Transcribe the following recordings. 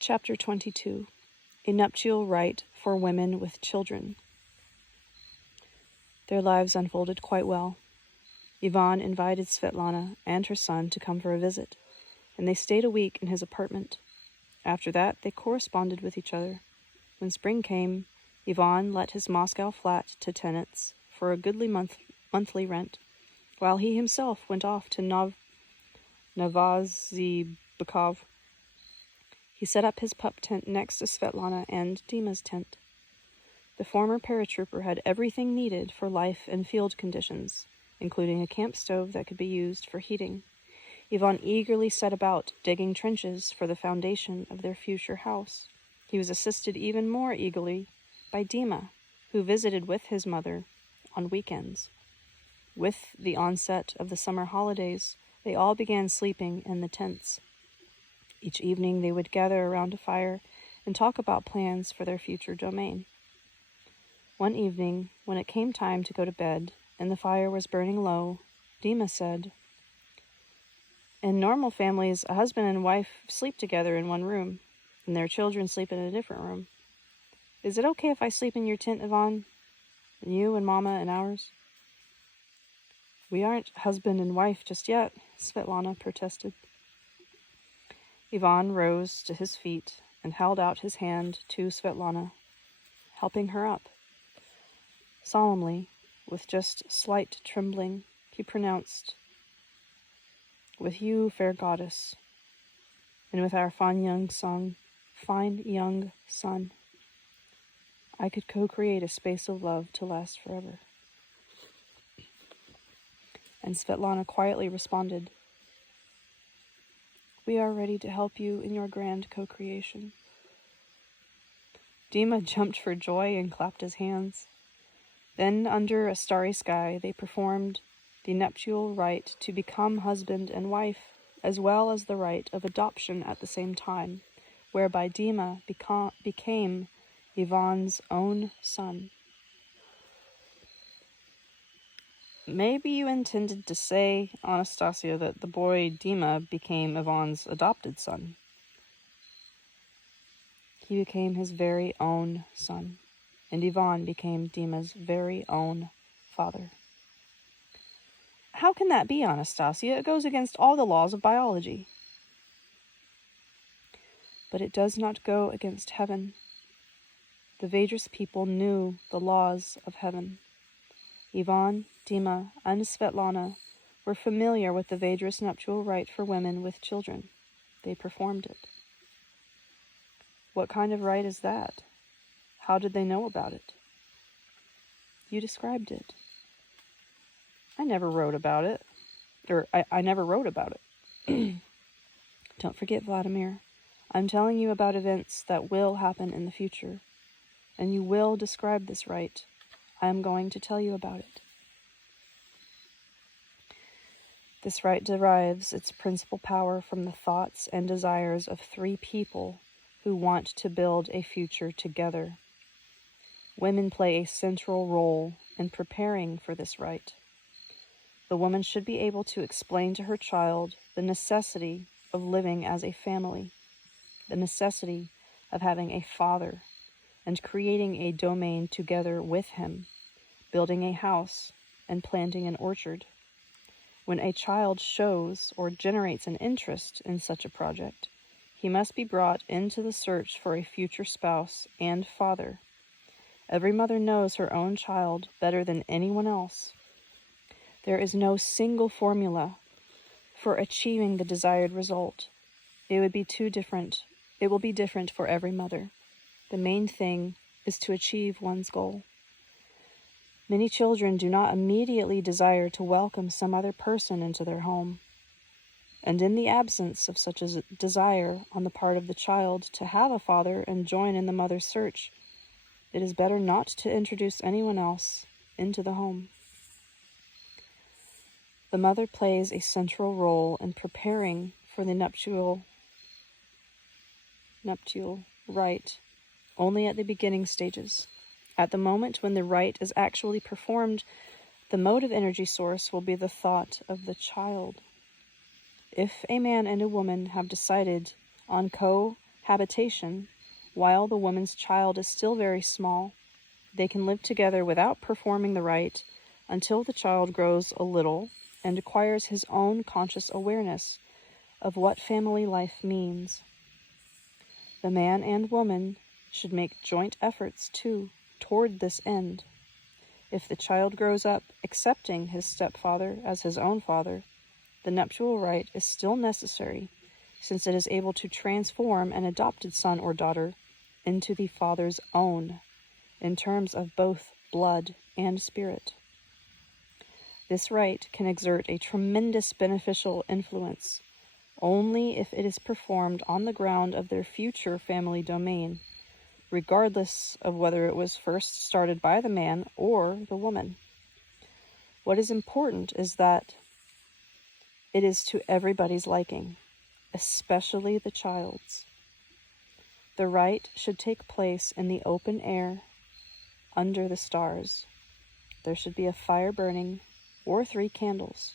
Chapter 22. A Nuptial Rite for Women with Children. Their lives unfolded quite well. Ivan invited Svetlana and her son to come for a visit, and they stayed a week in his apartment. After that, they corresponded with each other. When spring came, Ivan let his Moscow flat to tenants for a goodly monthly rent, while he himself went off to Novosibirsk. He set up his pup tent next to Svetlana and Dima's tent. The former paratrooper had everything needed for life and field conditions, including a camp stove that could be used for heating. Ivan eagerly set about digging trenches for the foundation of their future house. He was assisted even more eagerly by Dima, who visited with his mother on weekends. With the onset of the summer holidays, they all began sleeping in the tents. Each evening they would gather around a fire and talk about plans for their future domain. One evening, when it came time to go to bed and the fire was burning low, Dima said, "In normal families, a husband and wife sleep together in one room, and their children sleep in a different room. Is it okay if I sleep in your tent, Ivan? And you and Mama in ours?" "We aren't husband and wife just yet," Svetlana protested. Ivan rose to his feet and held out his hand to Svetlana, helping her up. Solemnly, with just slight trembling, he pronounced, "With you, fair goddess, and with our fine young son, I could co-create a space of love to last forever." And Svetlana quietly responded, "We are ready to help you in your grand co-creation." Dima jumped for joy and clapped his hands. Then, under a starry sky, they performed the nuptial rite to become husband and wife, as well as the rite of adoption at the same time, whereby Dima became Ivan's own son. "Maybe you intended to say, Anastasia, that the boy Dima became Ivan's adopted son." "He became his very own son, and Ivan became Dima's very own father." "How can that be, Anastasia? It goes against all the laws of biology." "But it does not go against heaven. The Vedras people knew the laws of heaven. Ivan, Dima, and Svetlana were familiar with the Vedras nuptial rite for women with children. They performed it." "What kind of rite is that? How did they know about it?" "You described it." I never wrote about it. I never wrote about it. Don't forget, Vladimir. I'm telling you about events that will happen in the future, and you will describe this rite. I am going to tell you about it. This rite derives its principal power from the thoughts and desires of three people who want to build a future together. Women play a central role in preparing for this rite. The woman should be able to explain to her child the necessity of living as a family, the necessity of having a father, and creating a domain together with him, building a house, and planting an orchard. When a child shows or generates an interest in such a project, he must be brought into the search for a future spouse and father. Every mother knows her own child better than anyone else. There is no single formula for achieving the desired result. It will be different for every mother. The main thing is to achieve one's goal. Many children do not immediately desire to welcome some other person into their home. And in the absence of such a desire on the part of the child to have a father and join in the mother's search, it is better not to introduce anyone else into the home. The mother plays a central role in preparing for the nuptial rite only at the beginning stages. At the moment when the rite is actually performed, the motive energy source will be the thought of the child. If a man and a woman have decided on habitation, while the woman's child is still very small. They can live together without performing the rite until the child grows a little and acquires his own conscious awareness of what family life means. The man and woman should make joint efforts, too, toward this end. If the child grows up accepting his stepfather as his own father, the nuptial rite is still necessary, since it is able to transform an adopted son or daughter into the father's own, in terms of both blood and spirit. This rite can exert a tremendous beneficial influence only if it is performed on the ground of their future family domain, regardless of whether it was first started by the man or the woman. What is important is that it is to everybody's liking, especially the child's. The rite should take place in the open air, under the stars. There should be a fire burning, or 3 candles.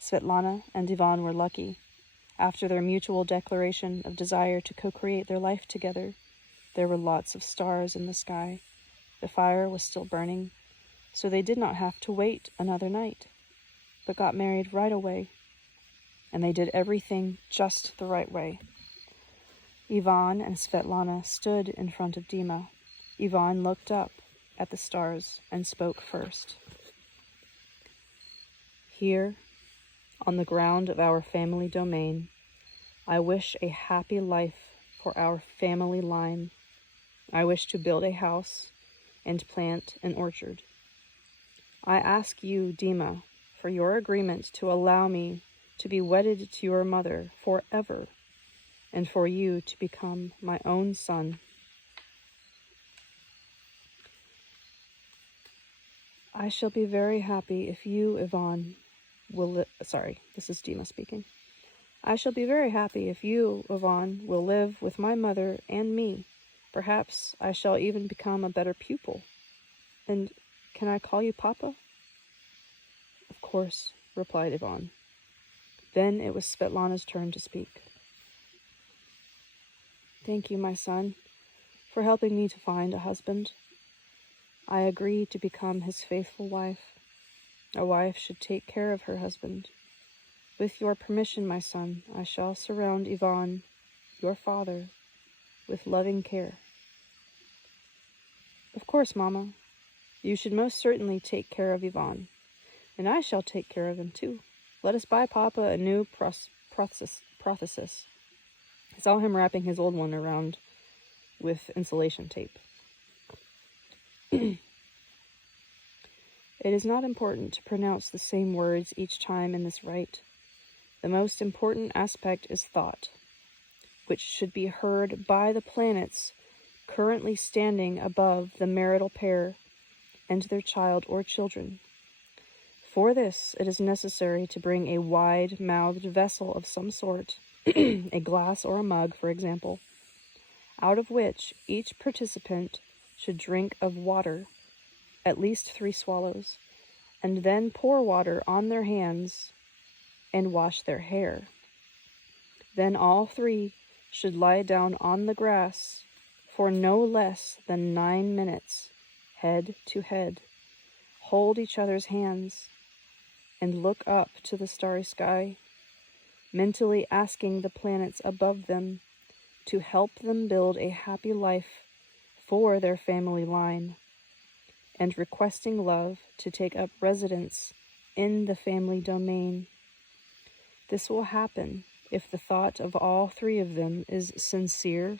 Svetlana and Ivan were lucky. After their mutual declaration of desire to co-create their life together, there were lots of stars in the sky. The fire was still burning, so they did not have to wait another night, but got married right away. And they did everything just the right way. Ivan and Svetlana stood in front of Dima. Ivan looked up at the stars and spoke first. Here, on the ground of our family domain, I wish a happy life for our family line. I wish to build a house and plant an orchard. I ask you, Dima, for your agreement to allow me to be wedded to your mother forever, and for you to become my own son. I shall be very happy if you, Ivan, this is Dima speaking. I shall be very happy if you, Ivan, will live with my mother and me. Perhaps I shall even become a better pupil. And can I call you Papa? Of course, replied Ivan. Then it was Svetlana's turn to speak. Thank you, my son, for helping me to find a husband. I agree to become his faithful wife. A wife should take care of her husband. With your permission, my son, I shall surround Ivan, your father, with loving care. Of course, Mama. You should most certainly take care of Ivan, and I shall take care of him too. Let us buy Papa a new prosthesis. I saw him wrapping his old one around with insulation tape. It is not important to pronounce the same words each time in this rite. The most important aspect is thought, which should be heard by the planets currently standing above the marital pair and their child or children. For this, it is necessary to bring a wide-mouthed vessel of some sort, a glass or a mug, for example, out of which each participant should drink of water, at least 3 swallows, and then pour water on their hands and wash their hair. Then all 3 should lie down on the grass for no less than 9 minutes, head to head, hold each other's hands, and look up to the starry sky, mentally asking the planets above them to help them build a happy life for their family line, and requesting love to take up residence in the family domain. This will happen if the thought of all 3 of them is sincere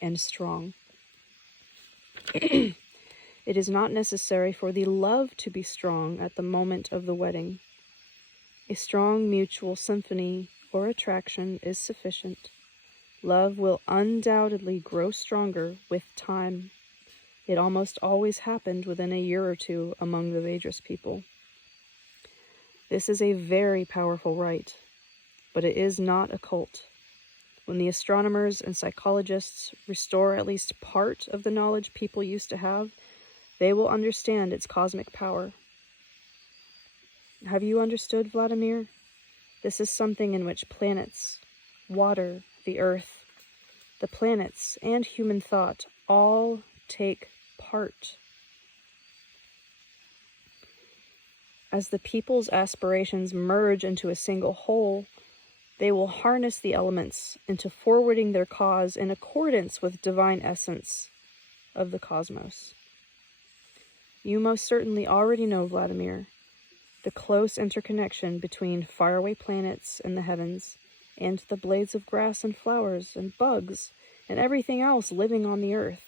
and strong. It is not necessary for the love to be strong at the moment of the wedding. A strong mutual symphony or attraction is sufficient. Love will undoubtedly grow stronger with time. It almost always happened within a year or 2 among the Vedras people. This is a very powerful rite, but it is not a cult. When the astronomers and psychologists restore at least part of the knowledge people used to have, they will understand its cosmic power. Have you understood, Vladimir? This is something in which planets, water, the earth, the planets, and human thought all take part. As the people's aspirations merge into a single whole, they will harness the elements into forwarding their cause in accordance with divine essence of the cosmos. You most certainly already know, Vladimir, the close interconnection between faraway planets in the heavens and the blades of grass and flowers and bugs and everything else living on the earth.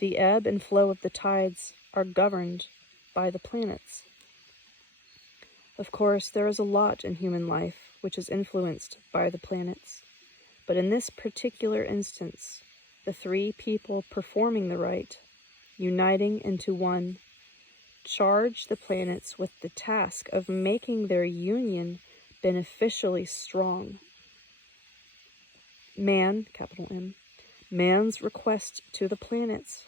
The ebb and flow of the tides are governed by the planets. Of course, there is a lot in human life which is influenced by the planets, but in this particular instance, the three people performing the rite, uniting into one, charge the planets with the task of making their union beneficially strong. Man, capital M, man's request to the planets,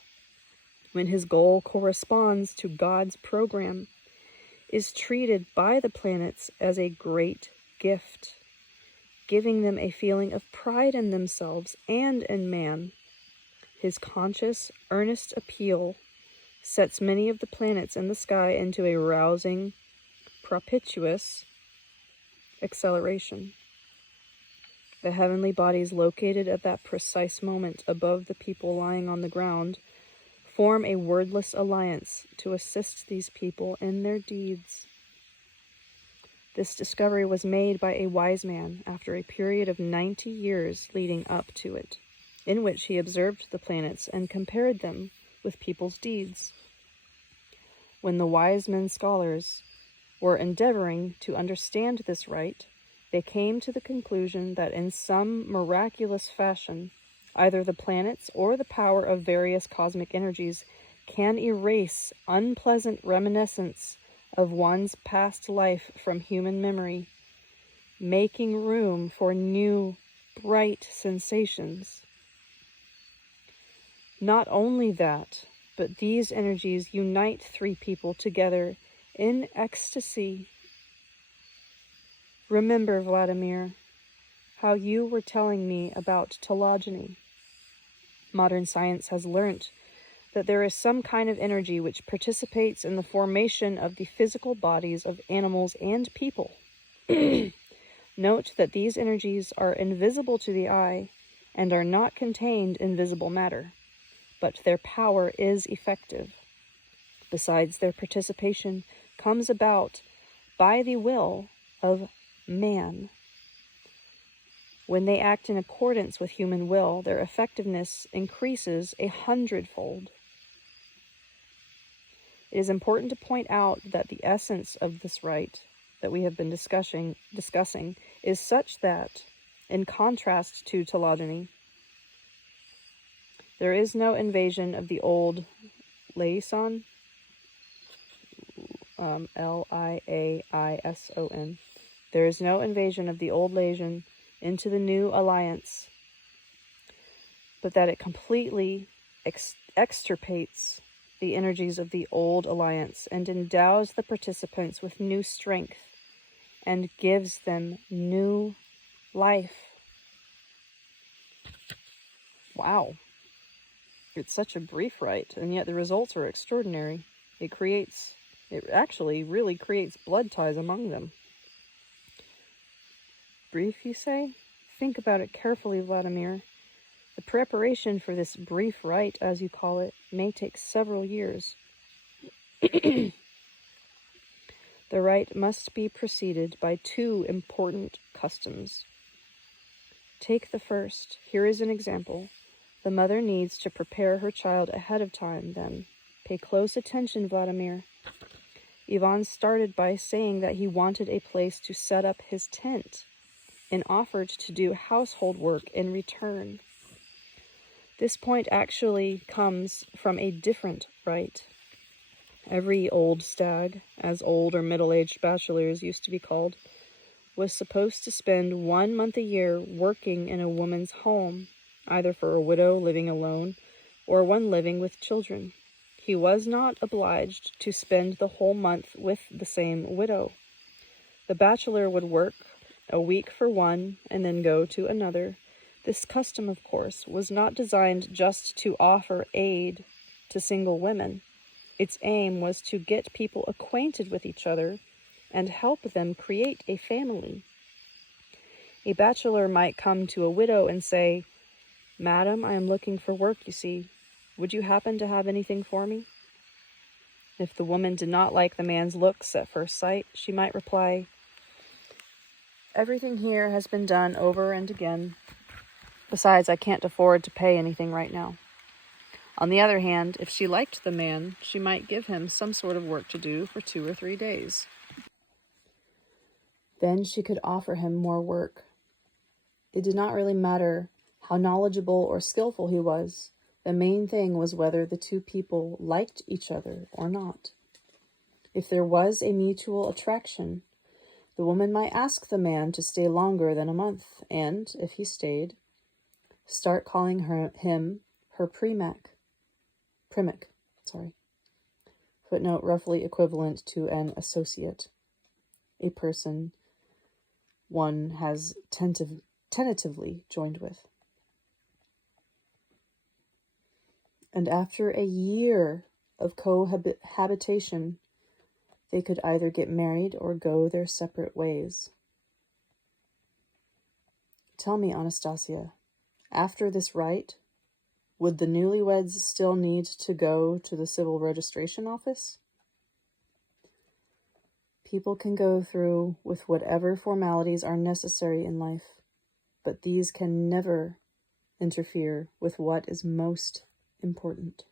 when his goal corresponds to God's program, is treated by the planets as a great gift, giving them a feeling of pride in themselves and in man. His conscious, earnest appeal sets many of the planets in the sky into a rousing, propitious acceleration. The heavenly bodies located at that precise moment above the people lying on the ground form a wordless alliance to assist these people in their deeds. This discovery was made by a wise man after a period of 90 years leading up to it, in which he observed the planets and compared them with people's deeds. When the wise men scholars were endeavoring to understand this rite, they came to the conclusion that in some miraculous fashion, either the planets or the power of various cosmic energies can erase unpleasant reminiscence of one's past life from human memory, making room for new, bright sensations. Not only that, but these energies unite three people together in ecstasy. Remember, Vladimir, how you were telling me about telogeny. Modern science has learnt that there is some kind of energy which participates in the formation of the physical bodies of animals and people. Note that these energies are invisible to the eye and are not contained in visible matter, but their power is effective. Besides, their participation comes about by the will of man. When they act in accordance with human will, their effectiveness increases 100-fold. It is important to point out that the essence of this rite that we have been discussing is such that, in contrast to telogeny, there is no invasion of the old liaison, Liaison. There is no invasion of the old liaison into the new alliance, but that it completely extirpates the energies of the old alliance and endows the participants with new strength and gives them new life. Wow. It's such a brief rite, and yet the results are extraordinary. It actually really creates blood ties among them. Brief, you say? Think about it carefully, Vladimir. The preparation for this brief rite, as you call it, may take several years. The rite must be preceded by two important customs. Take the first. Here is an example. The mother needs to prepare her child ahead of time, then. Pay close attention, Vladimir. Ivan started by saying that he wanted a place to set up his tent and offered to do household work in return. This point actually comes from a different rite. Every old stag, as old or middle-aged bachelors used to be called, was supposed to spend 1 month a year working in a woman's home, either for a widow living alone or one living with children. He was not obliged to spend the whole month with the same widow. The bachelor would work a week for one and then go to another, This custom, of course, was not designed just to offer aid to single women. Its aim was to get people acquainted with each other and help them create a family. A bachelor might come to a widow and say, "Madam, I am looking for work, you see. Would you happen to have anything for me?" If the woman did not like the man's looks at first sight, she might reply, "Everything here has been done over and again. Besides, I can't afford to pay anything right now." On the other hand, if she liked the man, she might give him some sort of work to do for 2 or 3 days. Then she could offer him more work. It did not really matter how knowledgeable or skillful he was. The main thing was whether the two people liked each other or not. If there was a mutual attraction, the woman might ask the man to stay longer than a month, and, if he stayed, start calling him her primak. Footnote roughly equivalent to an associate, a person one has tentatively joined with. And after a year of cohabitation, they could either get married or go their separate ways. Tell me, Anastasia, after this rite, would the newlyweds still need to go to the civil registration office? People can go through with whatever formalities are necessary in life, but these can never interfere with what is most important.